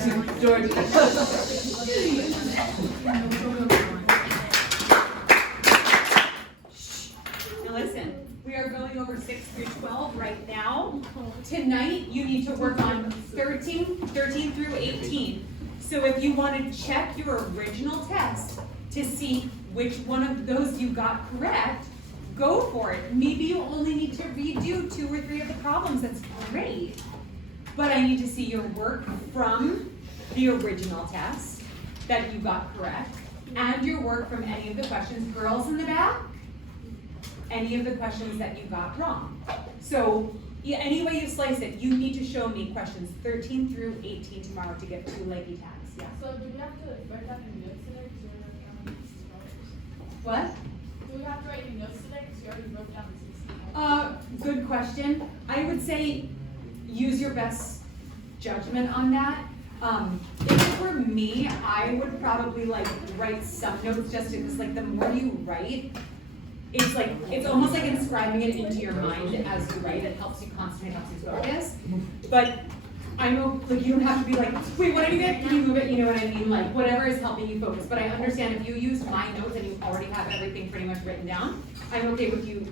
George. Now listen, we are going over 6 through 12 right now. Tonight, you need to work on 13 through 18. So if you want to check your original test to see which one of those you got correct, go for it. Maybe you only need to redo 2 or 3 of the problems, that's great. But I need to see your work from the original test that you got correct, and your work from any of the questions, girls in the back, any of the questions that you got wrong. So any way you slice it, you need to show me questions 13 through 18 tomorrow to get 2 leggy tags. Yeah. So do we have to write down any notes today? What? Do we have to write any notes today? Because you already wrote down the 16. Good question. I would say use your best judgment on that. If it were me, I would probably like write some notes just because like the more you write, it's almost like inscribing it into your mind as you write. It helps you concentrate, helps you focus. But I know like you don't have to be like, wait, what did you get? Can you move it? You know what I mean? Like whatever is helping you focus. But I understand if you use my notes and you already have everything pretty much written down, I'm okay with you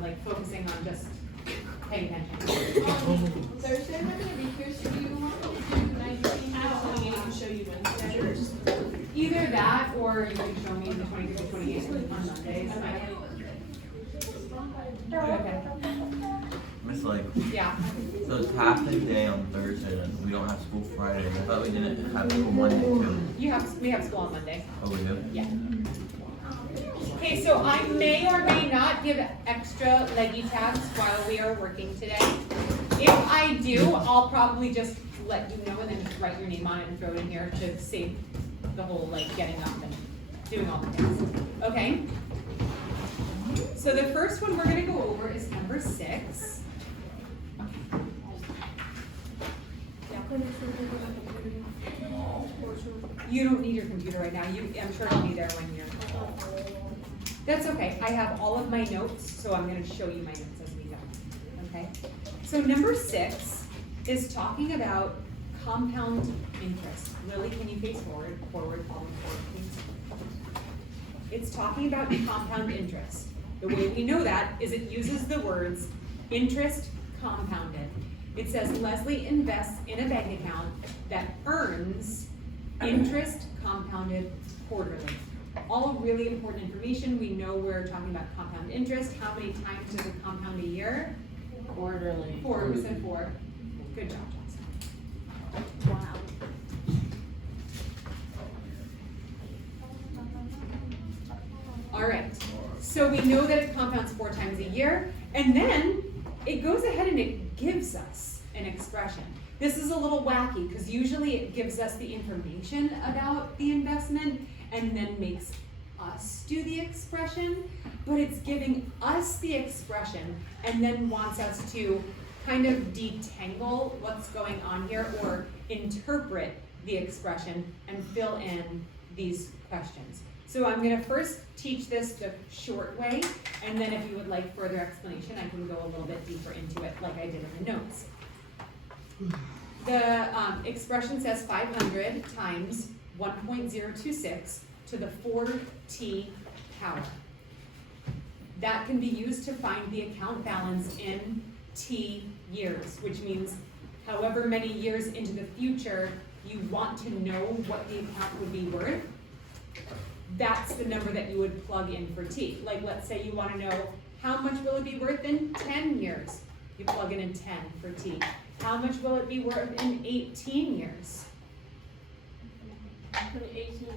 like focusing on just paying attention. Thursday, I'm going to be here, so do you want to do 19 or 28 and show you Wednesday? Either that, or you can show me the 23rd to 28th on Mondays. Okay. Miss like, Yeah. so it's half a day on Thursday and we don't have school Friday. I thought we didn't have school Monday too. We have school on Monday. Oh, we do? Yeah. Okay, so I may or may not give extra leggy tags while we are working today. If I do, I'll probably just let you know and then just write your name on it and throw it in here to save the whole like getting up and doing all the things. Okay? So the first one we're gonna go over is number 6. You don't need your computer right now. I'm sure it'll be there when you're. That's okay. I have all of my notes, so I'm going to show you my notes as we go. Okay? So number 6 is talking about compound interest. Lily, can you face forward, forward, please? It's talking about compound interest. The way we know that is it uses the words interest compounded. It says Leslie invests in a bank account that earns interest compounded quarterly. All really important information. We know we're talking about compound interest. How many times does it compound a year? Quarterly. 4. We said 4. Good job, Johnson. Wow. All right. So we know that it compounds 4 times a year, and then it goes ahead and it gives us an expression. This is a little wacky because usually it gives us the information about the investment and then makes us do the expression, but it's giving us the expression and then wants us to kind of detangle what's going on here or interpret the expression and fill in these questions. So I'm going to first teach this the short way, and then if you would like further explanation, I can go a little bit deeper into it like I did in the notes. The expression says 500 times 1.026 to the 4t power. That can be used to find the account balance in t years, which means however many years into the future you want to know what the account would be worth. That's the number that you would plug in for t. Like let's say you want to know how much will it be worth in 10 years. You plug in 10 for t. How much will it be worth in 18 years? Put 18 for T.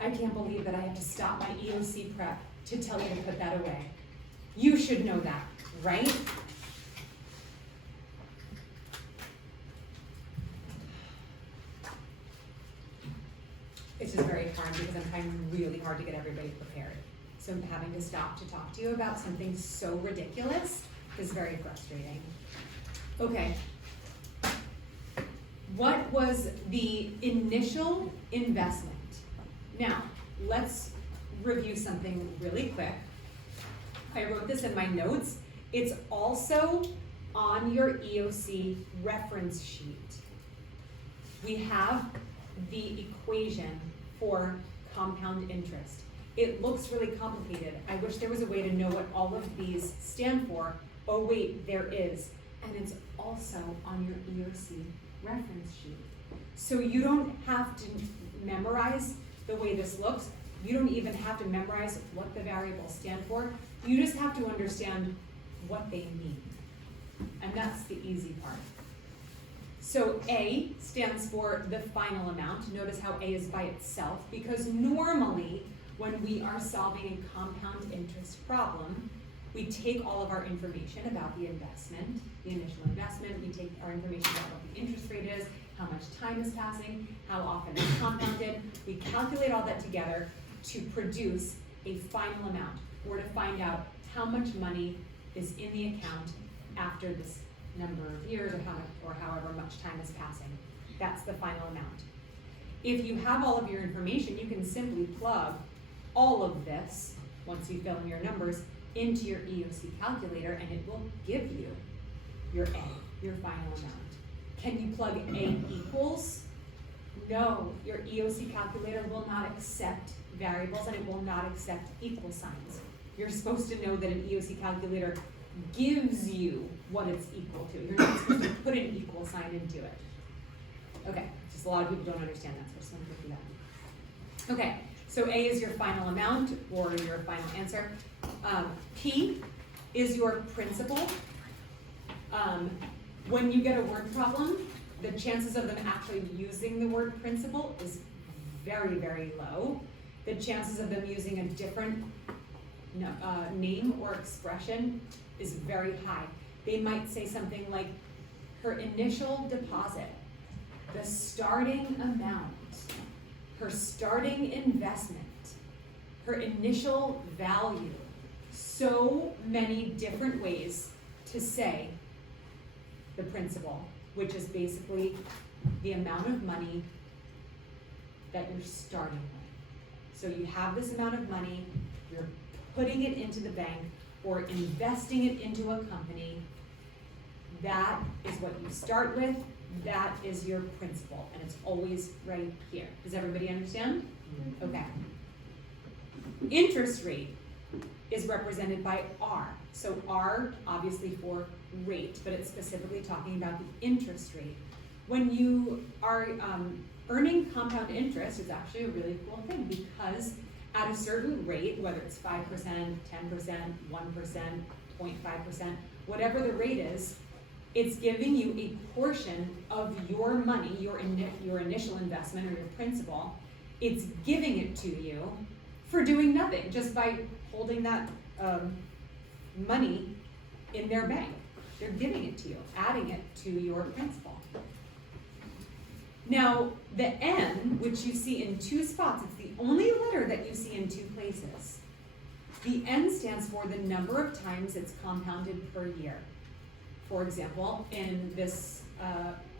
I can't believe that I have to stop my EOC prep to tell you to put that away. You should know that, right? It's just very hard because I'm trying really hard to get everybody prepared. So having to stop to talk to you about something so ridiculous is very frustrating. Okay. What was the initial investment? Now, let's review something really quick. I wrote this in my notes. It's also on your EOC reference sheet. We have the equation for compound interest. It looks really complicated. I wish there was a way to know what all of these stand for. Oh wait, there is. And it's also on your EOC reference sheet. So you don't have to memorize the way this looks. You don't even have to memorize what the variables stand for. You just have to understand what they mean. And that's the easy part. So A stands for the final amount. Notice how A is by itself, because normally when we are solving a compound interest problem, we take all of our information about the investment, the initial investment, we take our information about what the interest rate is, how much time is passing, how often it's compounded. We calculate all that together to produce a final amount, or to find out how much money is in the account after this number of years, or however much time is passing. That's the final amount. If you have all of your information, you can simply plug all of this, once you fill in your numbers, into your EOC calculator, and it will give you your A, your final amount. Can you plug A equals? No, your EOC calculator will not accept variables, and it will not accept equal signs. You're supposed to know that an EOC calculator gives you what it's equal to. You're not supposed to put an equal sign into it. Okay, just a lot of people don't understand that, so I just want to go through that. Okay, so A is your final amount, or your final answer. P is your principal. When you get a word problem, the chances of them actually using the word principal is very, very low. The chances of them using a different name or expression is very high. They might say something like, her initial deposit, the starting amount, her starting investment, her initial value. So many different ways to say the principal, which is basically the amount of money that you're starting with. So you have this amount of money, you're putting it into the bank or investing it into a company. That is what you start with. That is your principal, and it's always right here. Does everybody understand? Okay. Interest rate is represented by R. So R, obviously for rate, but it's specifically talking about the interest rate. When you are earning compound interest, it's actually a really cool thing, because at a certain rate, whether it's 5%, 10%, 1%, 0.5%, whatever the rate is, it's giving you a portion of your money, your initial investment or your principal. It's giving it to you for doing nothing, just by holding that money in their bank. They're giving it to you, adding it to your principal. Now, the N, which you see in two spots, it's the only letter that you see in two places. The N stands for the number of times it's compounded per year. For example, in this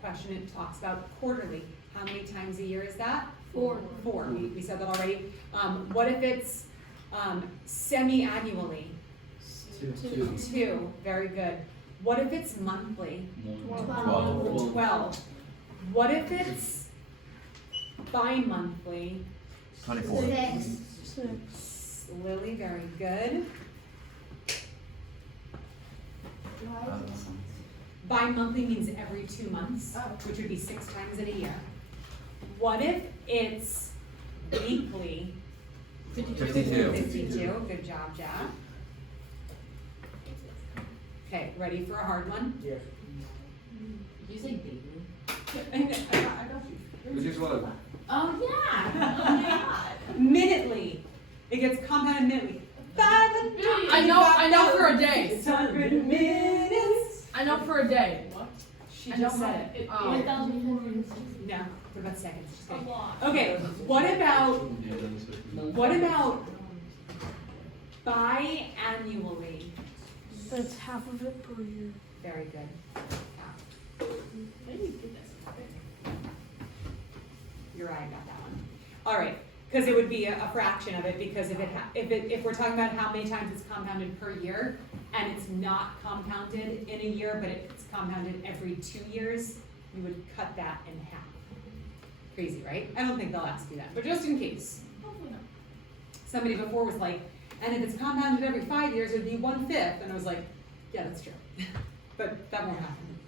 question, it talks about quarterly. How many times a year is that? 4. We said that already. What if it's semi-annually? 2. Very good. What if it's monthly? 12. What if it's bi-monthly? 24. 6. Lily, very good. Bi-monthly means every 2 months, which would be 6 times in a year. What if it's weekly? 52. 52. Good job, Jack. Okay, ready for a hard one? Yes. Did you say baby? I got you. Which is what? Oh, yeah. Minutely. It gets compounded minutely. I know for a day. 600 minutes. I know for a day. What? She I know just said it. Oh. 1,400. No, what about seconds? Just A kidding. lot. Okay, what about biannually? That's half of it per year. Very good. You're right, I got that one. All right, Cause it would be a fraction of it, because if we're talking about how many times it's compounded per year, and it's not compounded in a year, but it's compounded every 2 years, you would cut that in half. Crazy, right? I don't think they'll ask you that, but just in case. Hopefully not. Somebody before was like, and if it's compounded every 5 years, it'd be 1/5, and I was like, yeah, that's true. But that won't happen.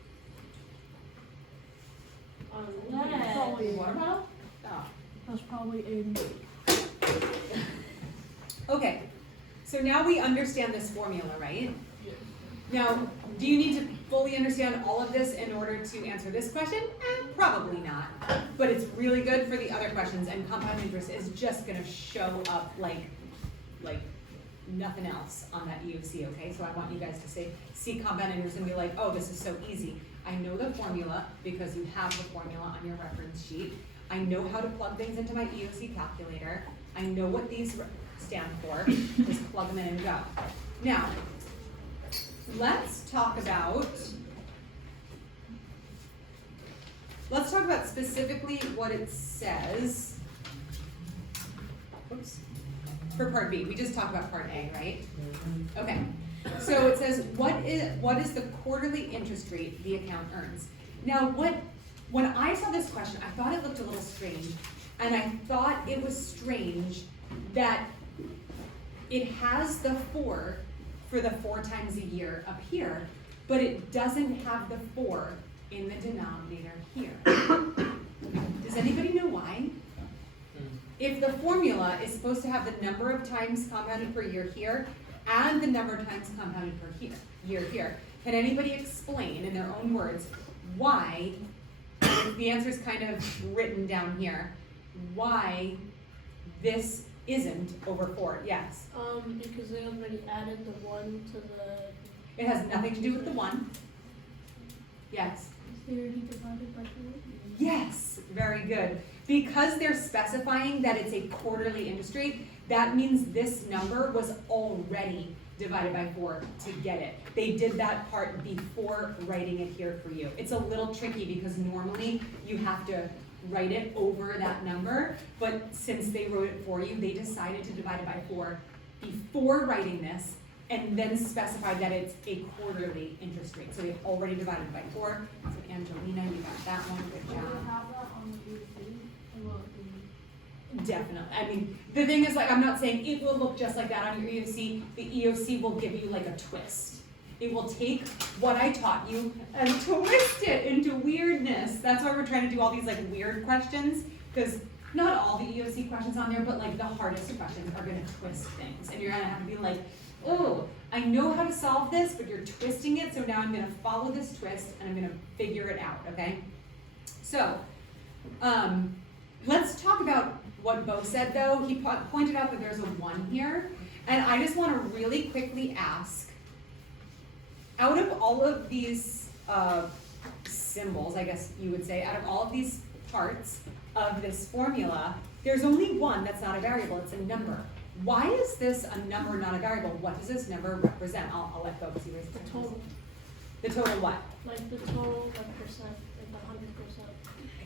Unless. Water bottle? Oh. That's probably Aiden. Okay, so now we understand this formula, right? Now, do you need to fully understand all of this in order to answer this question? Probably not, but it's really good for the other questions, and compound interest is just gonna show up like nothing else on that EOC, okay? So I want you guys to see compound interest and be like, oh, this is so easy. I know the formula because you have the formula on your reference sheet. I know how to plug things into my EOC calculator. I know what these stand for. Just plug them in and go. Now, let's talk about specifically what it says. Oops. For part B, we just talked about part A, right? Okay, so it says, what is the quarterly interest rate the account earns? Now, when I saw this question, I thought it looked a little strange, and I thought it was strange that it has the 4 for the 4 times a year up here, but it doesn't have the 4 in the denominator here. Does anybody know why? If the formula is supposed to have the number of times compounded per year here and the number of times compounded per year here, can anybody explain in their own words why, the answer is kind of written down here, why this isn't over 4? Yes. Because they already added the 1 to the. It has nothing to do with the 1. Yes. They already divided by 4. Yes, very good. Because they're specifying that it's a quarterly interest rate, that means this number was already divided by 4 to get it. They did that part before writing it here for you. It's a little tricky because normally you have to write it over that number, but since they wrote it for you, they decided to divide it by 4 before writing this, and then specified that it's a quarterly interest rate. So they've already divided it by 4. So Angelina, you got that one, good Do job. they have that on the EOC? Definitely. I mean, the thing is, like, I'm not saying it will look just like that on your EOC. The EOC will give you like a twist. It will take what I taught you and twist it into weirdness. That's why we're trying to do all these like weird questions, because not all the EOC questions on there, but like the hardest questions are gonna twist things. And you're gonna have to be like, oh, I know how to solve this, but you're twisting it, so now I'm gonna follow this twist and I'm gonna figure it out, okay? So, let's talk about what Bo said though. He pointed out that there's a 1 here, and I just wanna really quickly ask, out of all of these symbols, I guess you would say, out of all of these parts of this formula, there's only 1 that's not a variable, it's a number. Why is this a number, not a variable? What does this number represent? I'll let Bo see what The total. The total what? Like the total, like percent, like 100%.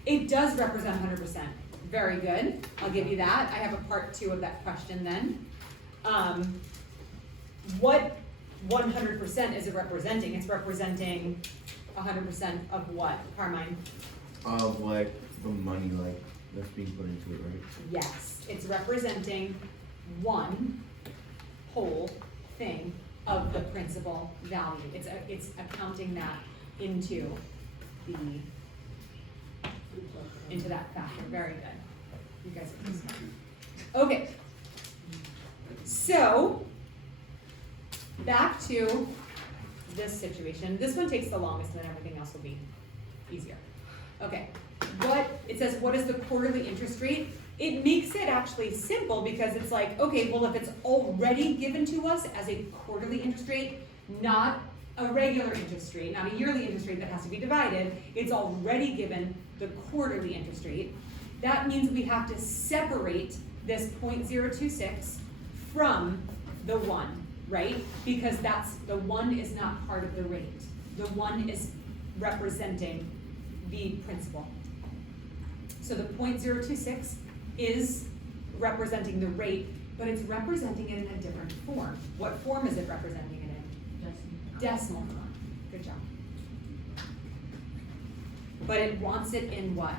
It does represent 100%. Very good. I'll give you that. I have a part 2 of that question then. What 100% is it representing? It's representing 100% of what, Carmine? Of like the money like that's being put into it, right? Yes, it's representing 1 whole thing of the principal value. It's accounting that into that factor. Very good. You guys are just okay. So back to this situation. This one takes the longest, and then everything else will be easier. Okay. It says, what is the quarterly interest rate? It makes it actually simple because it's like, okay, well, if it's already given to us as a quarterly interest rate, not a regular interest rate, not a yearly interest rate that has to be divided, it's already given the quarterly interest rate. That means we have to separate this 0.026 from the 1, right? Because the 1 is not part of the rate. The 1 is representing the principal. So the 0.026 is representing the rate, but it's representing it in a different form. What form is it representing it in? Decimal form. Good job. But it wants it in what?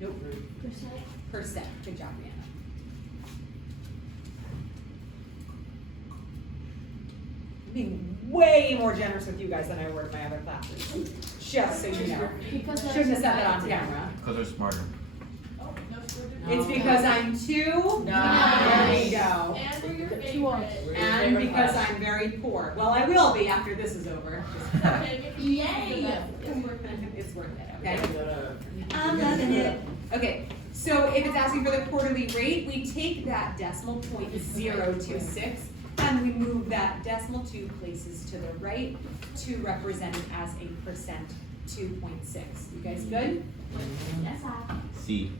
Nope. Percent. Good job, Brianna. I'm being way more generous with you guys than I were with my other classes. Just so you know. Shouldn't have said that on camera. Because they're smarter. Oh, no, It's because I'm too. Nice. There you go. And we're your favorite. And because I'm very poor. Well, I will be after this is over. Okay, Yay. it's worth it. It's worth it, okay? I'm loving it. Okay, so if it's asking for the quarterly rate, we take that decimal point 026 and we move that decimal 2 places to the right to represent it as a percent 2.6. You guys good? Yes, I. C.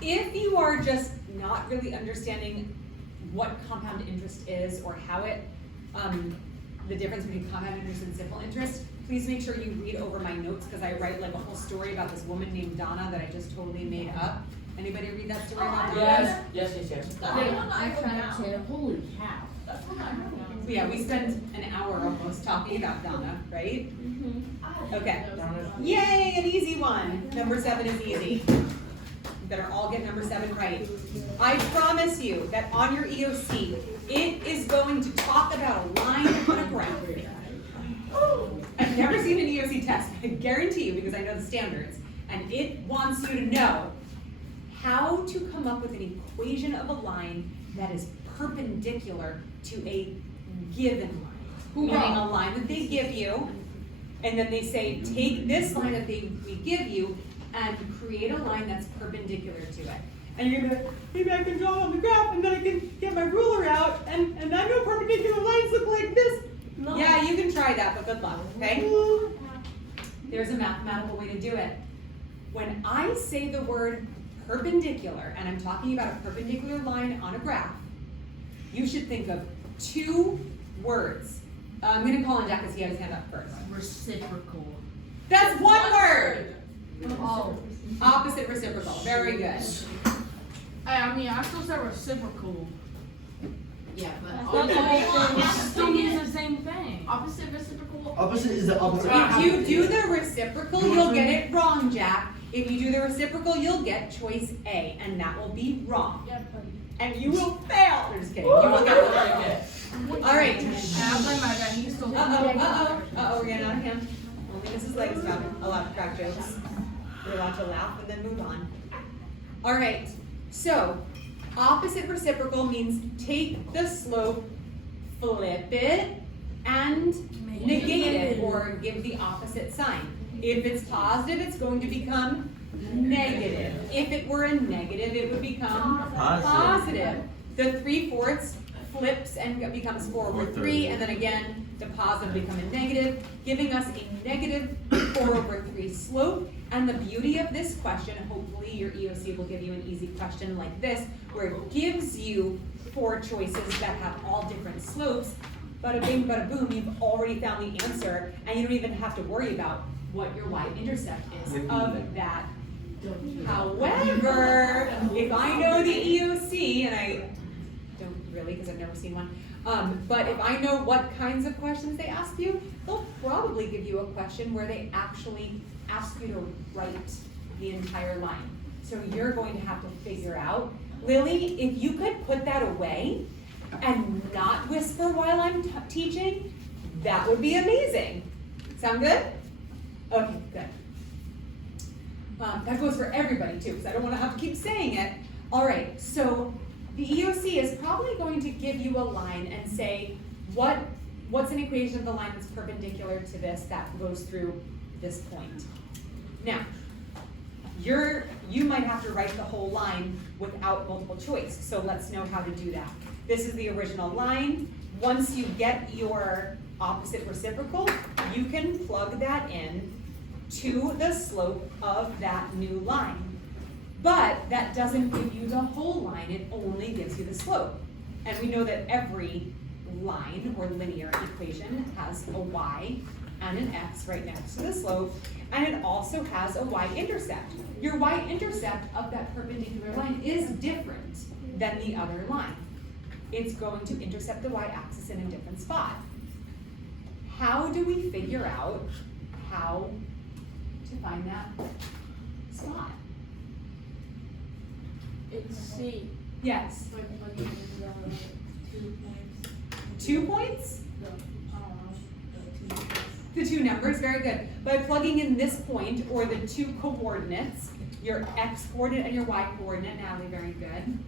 If you are just not really understanding what compound interest is or how it, the difference between compound interest and simple interest, please make sure you read over my notes because I write like a whole story about this woman named Donna that I just totally made up. Anybody read that story about Donna? Yes. I tried to. Holy cow. That's what I wrote down. Yeah, we spent an hour almost talking about Donna, right? Okay. Yay, an easy one. Number 7 is easy. You better all get number 7 right. I promise you that on your EOC, it is going to talk about a line on a graph. I've never seen an EOC test, I guarantee you, because I know the standards. And it wants you to know how to come up with an equation of a line that is perpendicular to a given line. Meaning a line that they give you, and then they say, take this line that we give you and create a line that's perpendicular to it. And you're gonna be like, maybe I can draw it on the graph and then I can get my ruler out and I know perpendicular lines look like this. No. Yeah, you can try that, but good luck, okay? There's a mathematical way to do it. When I say the word perpendicular, and I'm talking about a perpendicular line on a graph, you should think of 2 words. I'm gonna call on Jack because he had his hand up first. Reciprocal. That's 1 word! Oh. Opposite reciprocal, very good. I mean, I still said reciprocal. Yeah, but. It still means the same thing. Opposite reciprocal. Opposite is the opposite. If you do the reciprocal, you'll get it wrong, Jack. If you do the reciprocal, you'll get choice A, and that will be wrong. Yeah, buddy. And you will fail. I'm just kidding. You will get it right. All right. And I blame my dad. He still. We're getting out of hand. Only Mrs. Legs got allowed to crack jokes. We're allowed to laugh and then move on. All right. So, opposite reciprocal means take the slope, flip it, and negate it, or give the opposite sign. If it's positive, it's going to become negative. If it were a negative, it would become positive. The 3/4 flips and becomes 4/3, and then again, the positive become a negative, giving us a negative 4/3 slope. And the beauty of this question, hopefully your EOC will give you an easy question like this, where it gives you 4 choices that have all different slopes. Bada bing, bada boom, you've already found the answer, and you don't even have to worry about what your y-intercept is of that. However, if I know the EOC, and I don't really because I've never seen one, but if I know what kinds of questions they ask you, they'll probably give you a question where they actually ask you to write the entire line. So you're going to have to figure out, Lily, if you could put that away and not whisper while I'm teaching, that would be amazing. Sound good? Okay, good. That goes for everybody too, because I don't want to have to keep saying it. All right, so the EOC is probably going to give you a line and say, what's an equation of the line that's perpendicular to this that goes through this point? Now, you might have to write the whole line without multiple choice, so let's know how to do that. This is the original line. Once you get your opposite reciprocal, you can plug that in to the slope of that new line. But that doesn't give you the whole line, it only gives you the slope. And we know that every line or linear equation has a y and an x right next to the slope, and it also has a y-intercept. Your y-intercept of that perpendicular line is different than the other line. It's going to intercept the y-axis in a different spot. How do we figure out how to find that spot? It's C. Yes, By plugging in the 2 points. 2 points? I don't know, the 2 points. The two numbers, very good. By plugging in this point, or the two coordinates, your x coordinate and your y coordinate, Natalie, very good.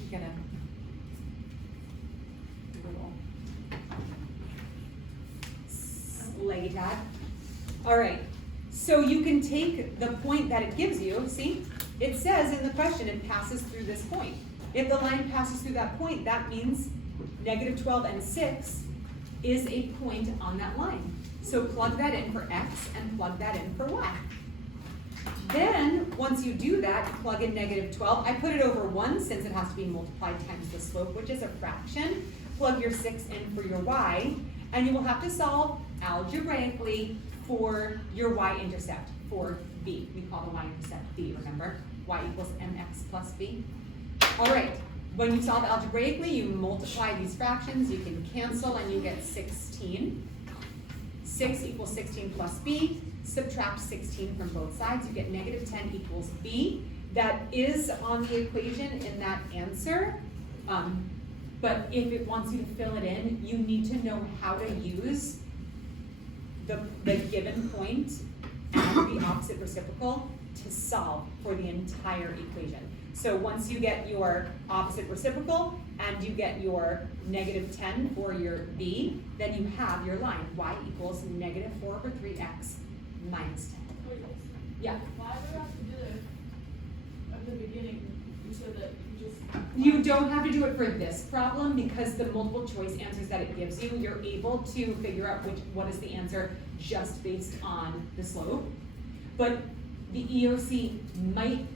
You're gonna little leggy tag. All right, so you can take the point that it gives you, see? It says in the question, it passes through this point. If the line passes through that point, that means -12 and 6 is a point on that line. So plug that in for x and plug that in for y. Then, once you do that, plug in -12. I put it over 1 since it has to be multiplied times the slope, which is a fraction. Plug your 6 in for your y, and you will have to solve algebraically for your y-intercept, for b. We call the y-intercept b, remember? Y equals mx plus b. All right, when you solve algebraically, you multiply these fractions, you can cancel, and you get 16. 6 equals 16 plus b. Subtract 16 from both sides, you get -10 equals b. That is on the equation in that answer. But if it wants you to fill it in, you need to know how to use the given point and the opposite reciprocal to solve for the entire equation. So once you get your opposite reciprocal and you get your -10 for your b, then you have your line, y equals -4/3x minus 10. Yeah. Why do we have to do it at the beginning? You said that you just. You don't have to do it for this problem because the multiple choice answers that it gives you, you're able to figure out what is the answer just based on the slope. But the EOC might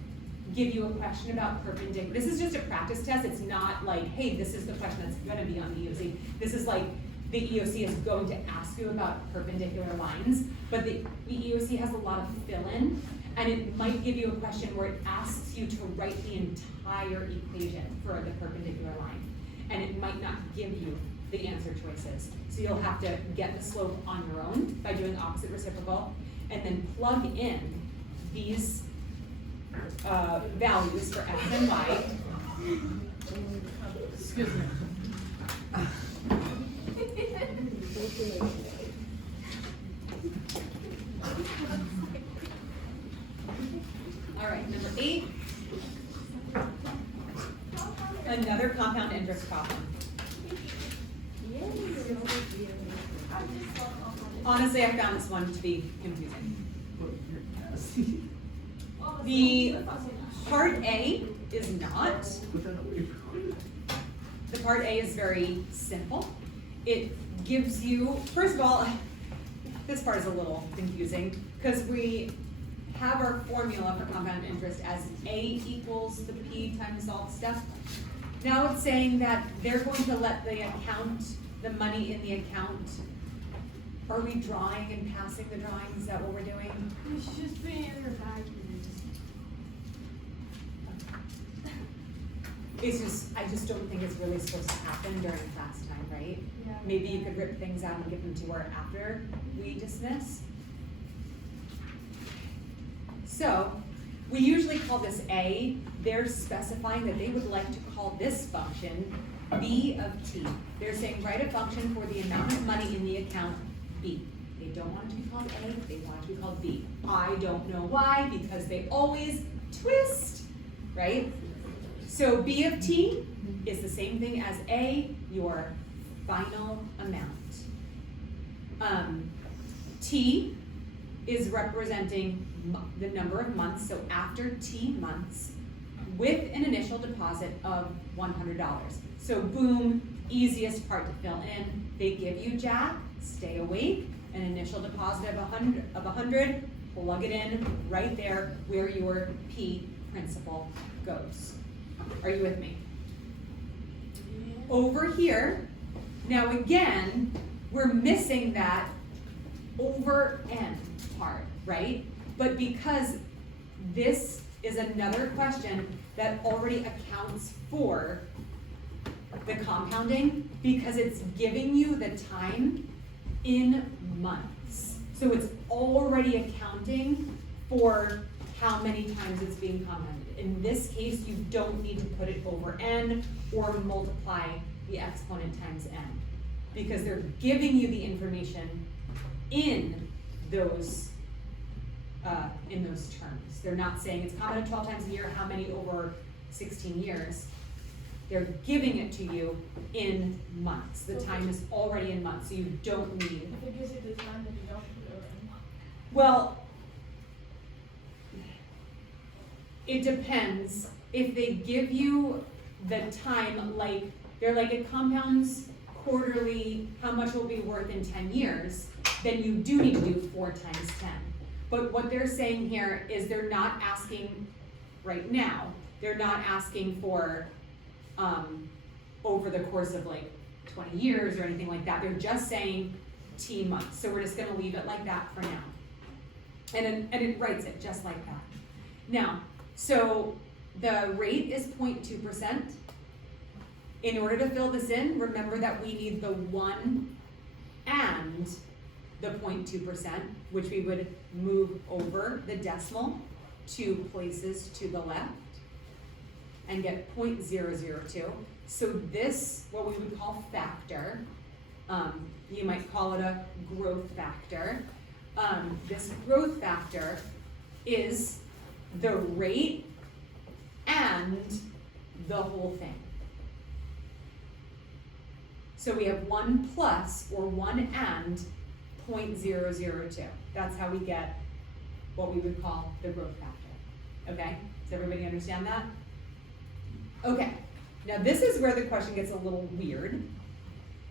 give you a question about perpendicular. This is just a practice test. It's not like, hey, this is the question that's gonna be on the EOC. This is like, the EOC is going to ask you about perpendicular lines, but the EOC has a lot of fill-in, and it might give you a question where it asks you to write the entire equation for the perpendicular line, and it might not give you the answer choices. So you'll have to get the slope on your own by doing opposite reciprocal, and then plug in these values for x and y. Excuse me. All right, number 8. Another compound interest problem. Honestly, I found this one to be confusing. The part A is not. The part A is very simple. It gives you, first of all, this part is a little confusing because we have our formula for compound interest as A equals the P times all the stuff. Now it's saying that they're going to let the money in the account. Are we drawing and passing the drawing? Is that what we're doing? We should just put it in your bag. I just don't think it's really supposed to happen during class time, right? Yeah. Maybe you could rip things out and give them to her after we dismiss. So, we usually call this A. They're specifying that they would like to call this function B of t. They're saying write a function for the amount of money in the account B. They don't want it to be called A, they want it to be called B. I don't know why, because they always twist, right? So B of t is the same thing as A, your final amount. T is representing the number of months, so after T months, with an initial deposit of $100. So boom, easiest part to fill in. They give you Jack, stay awake, an initial deposit of 100, plug it in right there where your P principal goes. Are you with me? Over here, now again, we're missing that over n part, right? But because this is another question that already accounts for the compounding, because it's giving you the time in months. So it's already accounting for how many times it's being compounded. In this case, you don't need to put it over n or multiply the exponent times n, because they're giving you the information in those terms. They're not saying it's compounded 12 times a year, how many over 16 years. They're giving it to you in months. The time is already in months, so you don't need. If it gives you the time, then you don't put it over. Well, it depends. If they give you the time, like, they're like, it compounds quarterly, how much will be worth in 10 years, then you do need to do 4 times 10. But what they're saying here is they're not asking right now, they're not asking for, over the course of like 20 years or anything like that. They're just saying T months. So we're just gonna leave it like that for now. And it writes it just like that. Now, so the rate is 0.2%. In order to fill this in, remember that we need the 1 and the 0.2%, which we would move over the decimal 2 places to the left and get 0.002. So this, what we would call factor, you might call it a growth factor. This growth factor is the rate and the whole thing. So we have 1 plus or 1 and 0.002. That's how we get what we would call the growth factor. Okay, does everybody understand that? Okay, now this is where the question gets a little weird.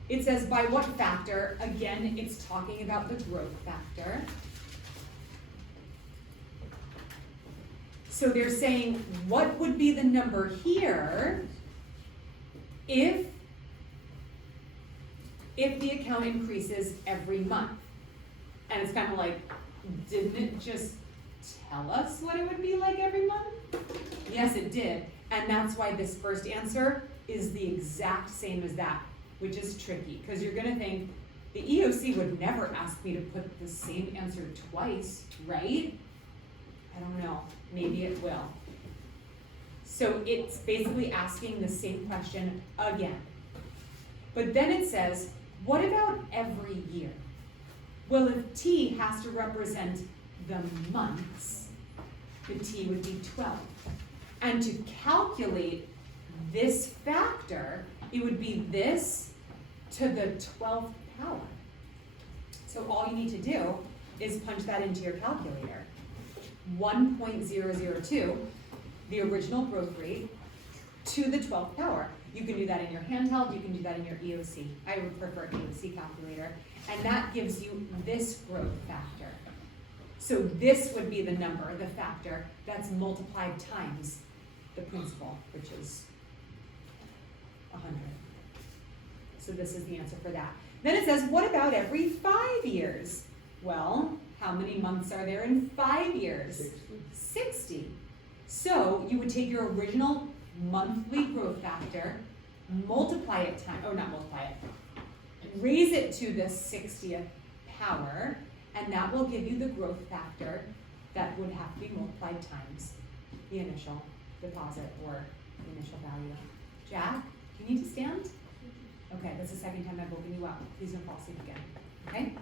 It says by what factor? Again, it's talking about the growth factor. So they're saying, what would be the number here if the account increases every month? And it's kind of like, didn't it just tell us what it would be like every month? Yes, it did. And that's why this first answer is the exact same as that, which is tricky, because you're gonna think, the EOC would never ask me to put the same answer twice, right? I don't know, maybe it will. So it's basically asking the same question again. But then it says, what about every year? Well, if T has to represent the months, the T would be 12. And to calculate this factor, it would be this to the 12th power. So all you need to do is punch that into your calculator. 1.002, the original growth rate, to the 12th power. You can do that in your handheld, you can do that in your EOC. I would prefer EOC calculator. And that gives you this growth factor. So this would be the number, the factor, that's multiplied times the principal, which is 100. So this is the answer for that. Then it says, what about every 5 years? Well, how many months are there in 5 years? 60. So you would take your original monthly growth factor, multiply it raise it to the 60th power, and that will give you the growth factor that would have to be multiplied times the initial deposit or the initial value. Jack, do you need to stand? Okay, that's the second time I've woken you up. Please don't fall asleep again, okay?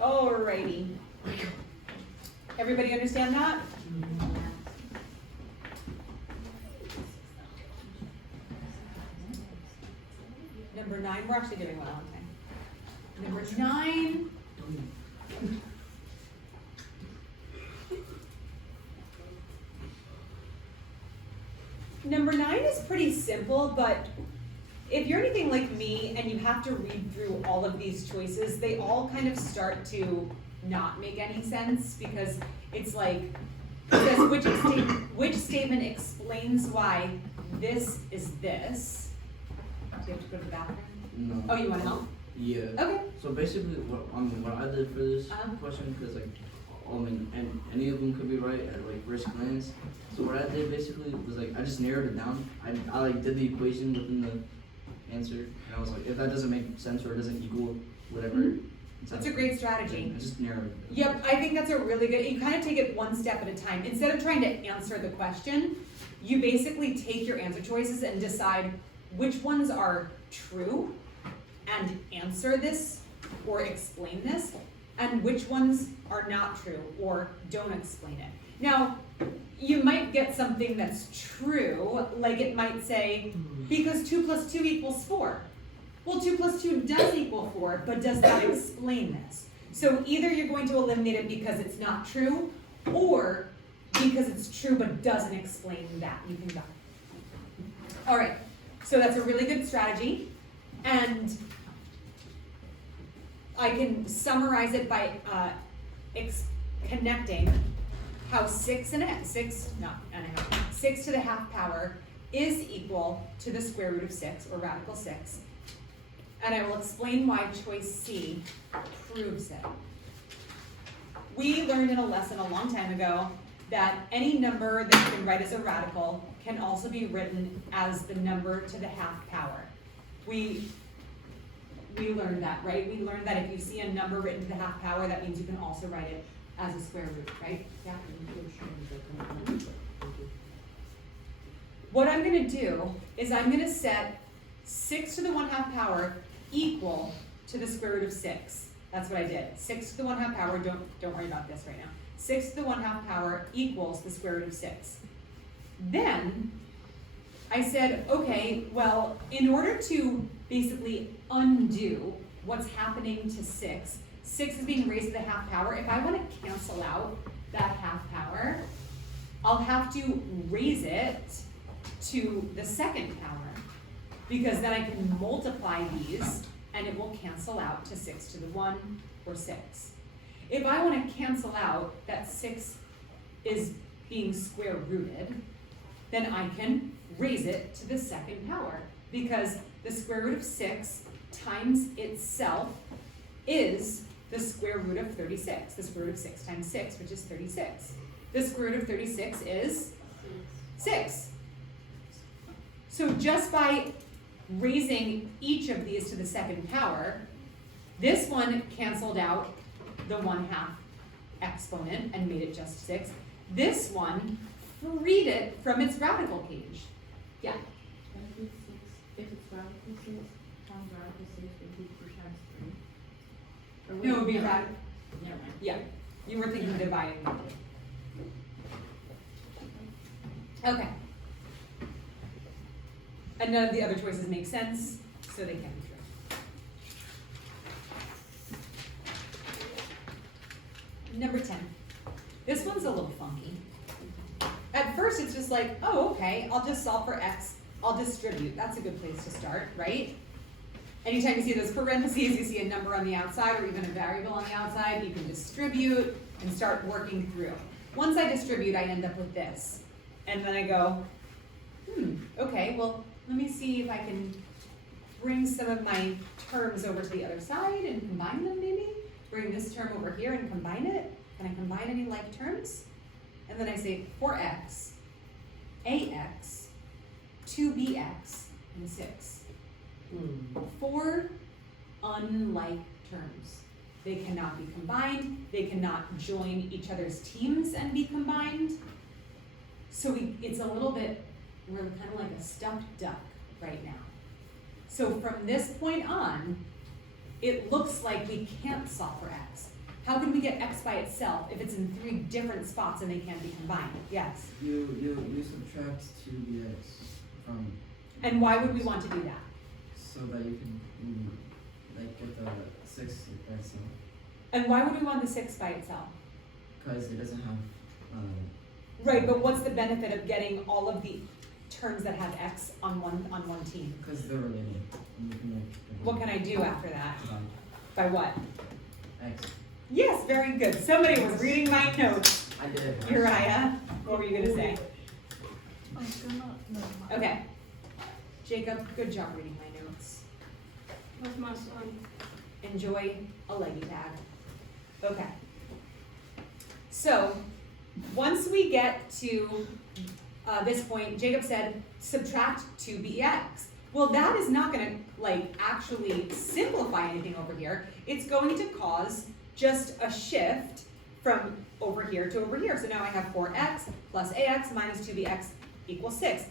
Alrighty. Everybody understand that? Number 9, we're actually doing well, okay. Number 9. Number 9 is pretty simple, but if you're anything like me and you have to read through all of these choices, they all kind of start to not make any sense, because it's like, it says which statement explains why this is this. Do you have to go to the bathroom? No. Oh, you want help? Yeah. Okay. So basically, what I did for this Uh-huh. question, because like, and any of them could be right at like first glance. So what I did basically was like I just narrowed it down. I like did the equation within the answer, and I was like, if that doesn't make sense or it doesn't equal whatever. Mhm. it's That's a like- great strategy. I just narrowed it. Yep, I think that's a really good, you kind of take it one step at a time. Instead of trying to answer the question, you basically take your answer choices and decide which ones are true and answer this or explain this, and which ones are not true or don't explain it. Now, you might get something that's true, like it might say, because 2 + 2 = 4. Well, 2 + 2 does equal 4, but does that explain this? So either you're going to eliminate it because it's not true, or because it's true but doesn't explain that. You can go. All right, so that's a really good strategy, and I can summarize it by connecting how 6 to the half power is equal to the square root of 6, or radical 6. And I will explain why choice C proves it. We learned in a lesson a long time ago that any number that you can write as a radical can also be written as the number to the half power. We learned that, right? We learned that if you see a number written to the half power, that means you can also write it as a square root, right? Yeah. What I'm gonna do is I'm gonna set 6 to the 1/2 power equal to the square root of 6. That's what I did. 6 to the 1/2 power, don't worry about this right now. 6 to the 1/2 power equals the square root of 6. Then I said, okay, well, in order to basically undo what's happening to 6, 6 is being raised to the half power. If I want to cancel out that half power, I'll have to raise it to the second power, because then I can multiply these and it will cancel out to 6 to the 1, or 6. If I want to cancel out that 6 is being square rooted, then I can raise it to the second power, because the square root of 6 times itself is the square root of 36. The square root of 6 times 6, which is 36. The square root of 36 is 6. So just by raising each of these to the second power, this one canceled out the 1/2 exponent and made it just 6. This one freed it from its radical cage. Yeah. If it's radical 6 times radical 6 would be 4 times 3. Or No, it would be never radical. mind. Yeah, you were thinking dividing. Okay. And none of the other choices make sense, so they can't be true. Number 10. This one's a little funky. At first, it's just like, oh, okay, I'll just solve for x. I'll distribute. That's a good place to start, right? Anytime you see those parentheses, you see a number on the outside or even a variable on the outside, you can distribute and start working through. Once I distribute, I end up with this. And then I go, okay, well, let me see if I can bring some of my terms over to the other side and combine them maybe. Bring this term over here and combine it. Can I combine any like terms? And then I say 4x, ax, 2bx, and 6. 4 unlike terms. They cannot be combined. They cannot join each other's teams and be combined. So it's a little bit, we're kind of like a stuffed duck right now. So from this point on, it looks like we can't solve for x. How can we get x by itself if it's in 3 different spots and they can't be combined? Yes. You subtract 2bx from, And why would we want to do that? so that you can like get the 6 by itself, And why would we want the 6 by itself? because it doesn't have Right, but what's the benefit of getting all of the terms that have x on one team? because they're related. And you can like What can I do after that? divide By what? x. Yes, very good. Somebody was reading my notes. I did it. Uriah, what were you gonna say? I was gonna, no. Okay. Jacob, good job reading my notes. With my son. Enjoy a leggy tag. Okay. So, once we get to this point, Jacob said, subtract 2bx. Well, that is not gonna actually simplify anything over here. It's going to cause just a shift from over here to over here. So now I have 4x plus ax minus 2bx equals 6.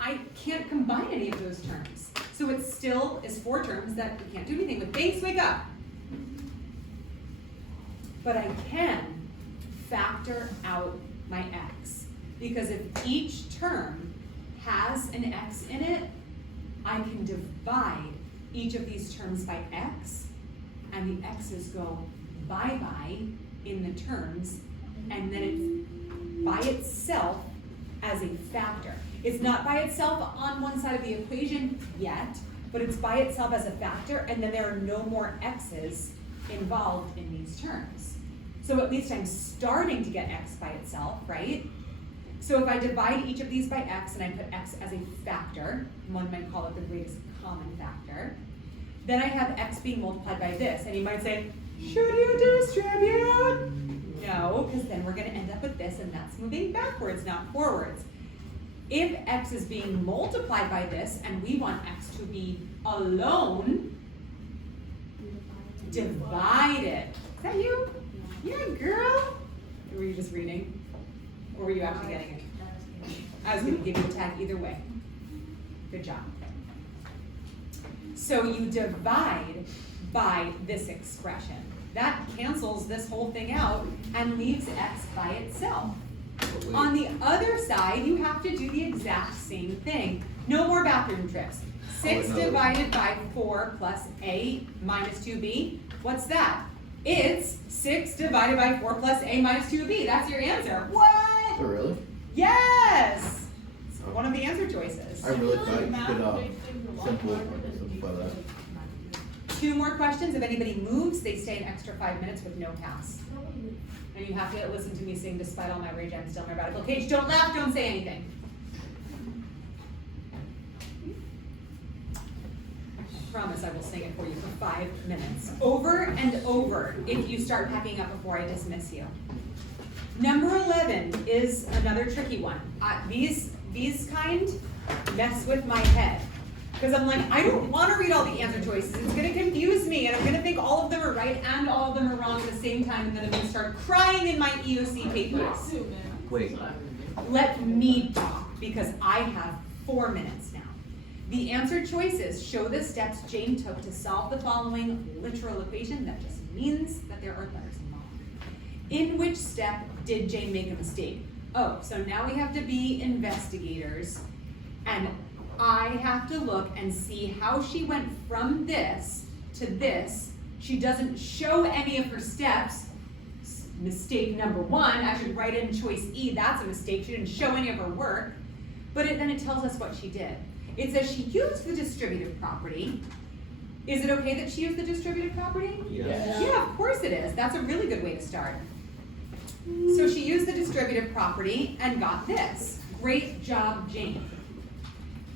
I can't combine any of those terms. So it still is 4 terms that we can't do anything with. Thanks, wake up. But I can factor out my x. Because if each term has an x in it, I can divide each of these terms by x, and the x's go bye-bye in the terms, and then it's by itself as a factor. It's not by itself on one side of the equation yet, but it's by itself as a factor, and then there are no more x's involved in these terms. So at least I'm starting to get x by itself, right? So if I divide each of these by x, and I put x as a factor, one might call it the greatest common factor, then I have x being multiplied by this. And you might say, should you distribute? No, because then we're going to end up with this, and that's moving backwards, not forwards. If x is being multiplied by this, and we want x to be alone, divide it. Is that you? Yeah, girl. Or were you just reading? Or were you actually getting it? I was going to give you a tag either way. Good job. So you divide by this expression. That cancels this whole thing out and leaves x by itself. On the other side, you have to do the exact same thing. No more bathroom trips. 6 divided by 4 plus a minus 2b. What's that? It's 6 divided by 4 plus a minus 2b. That's your answer. What? Oh, really? Yes! It's one of the answer choices. I really thought you could simplify that. 2 more questions. If anybody moves, they stay an extra 5 minutes with no pass. And you have to listen to me sing despite all my rage. I'm still in my radical cage. Don't laugh, don't say anything. I promise I will sing it for you for 5 minutes. Over and over if you start packing up before I dismiss you. Number 11 is another tricky one. These kind mess with my head. Because I'm like, I don't want to read all the answer choices. It's going to confuse me, and I'm going to think all of them are right and all of them are wrong at the same time, and then I'm going to start crying in my EOC papers. Wait, Let me talk, because I have 4 minutes now. The answer choices show the steps Jane took to solve the following literal equation. That just means that there are letters involved. In which step did Jane make a mistake? Oh, so now we have to be investigators, and I have to look and see how she went from this to this. She doesn't show any of her steps. Mistake number 1, I should write in choice E, that's a mistake. She didn't show any of her work. But then it tells us what she did. It says she used the distributive property. Is it okay that she used the distributive property? yes. Yeah, of course it is. That's a really good way to start. So she used the distributive property and got this. Great job, Jane.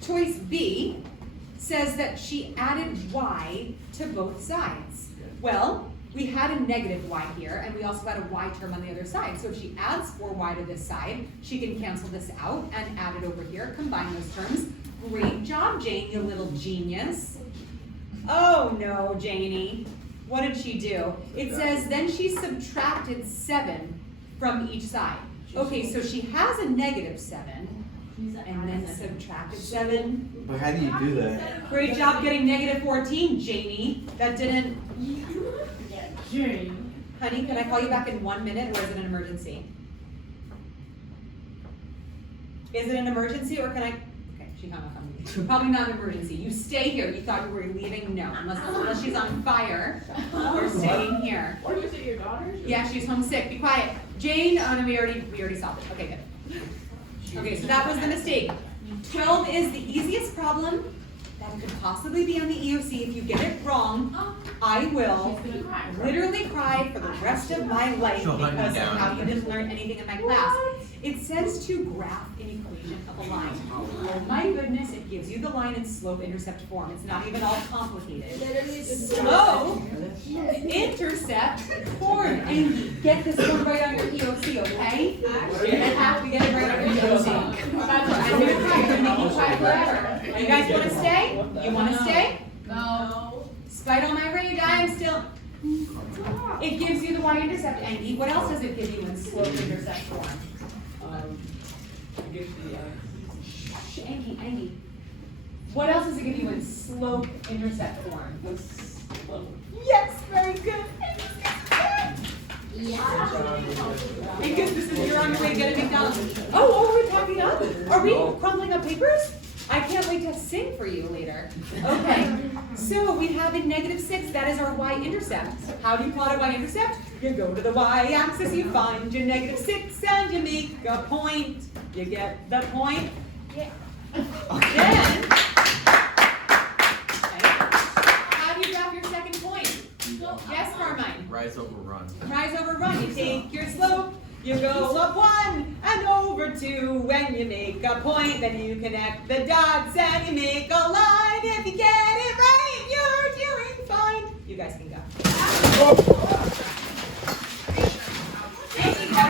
Choice B says that she added y to both sides. Well, we had a negative y here, and we also had a y term on the other side. So if she adds 4y to this side, she can cancel this out and add it over here, combine those terms. Great job, Jane, you little genius. Oh no, Janie. What did she do? It says then she subtracted 7 from each side. Okay, so she has a negative 7. And then subtracted 7. But how do you do that? Great job getting negative 14, Jamie. That didn't. Honey, can I call you back in 1 minute, or is it an emergency? Is it an emergency, or can I? Okay, she hung up on me. Probably not an emergency. You stay here. You thought you were leaving? No, unless she's on fire. You're staying here. Or was it your daughter's? Yeah, she's homesick. Be quiet. Jane, oh no, we already solved it. Okay, good. Okay, so that was the mistake. 12 is the easiest problem that could possibly be on the EOC. If you get it wrong, I will literally cry for the rest of my life She'll hunt me because of down. how you didn't learn anything in my class. It says to graph an equation of a line. Oh my goodness, it gives you the line in slope-intercept form. It's not even all complicated. Slope, intercept, form. And get this one right on your EOC, okay? You're gonna have to get it right on your EOC. I'm gonna try, I'm gonna make you try forever. You guys wanna stay? You wanna stay? No. Despite all my rage, I am still. It gives you the y-intercept, Andy. What else does it give you in slope-intercept form? Shh, Andy. What else does it give you in slope-intercept form? Yes, very good. Because you're on your way to get a McDonald's. Oh, we're talking up? Are we crumpling up papers? I can't wait to sing for you later. Okay, so we have in -6, that is our y-intercept. How do you plot a y-intercept? You go to the y-axis, you find your -6, and you make a point. You get the point? Yeah. Then, how do you graph your second point? Yes, Carmine? Rise over run. Rise over run, you take your slope, you go up 1 and over 2. When you make a point, then you connect the dots and you make a line. If you get it right, you're doing fine. You guys can go.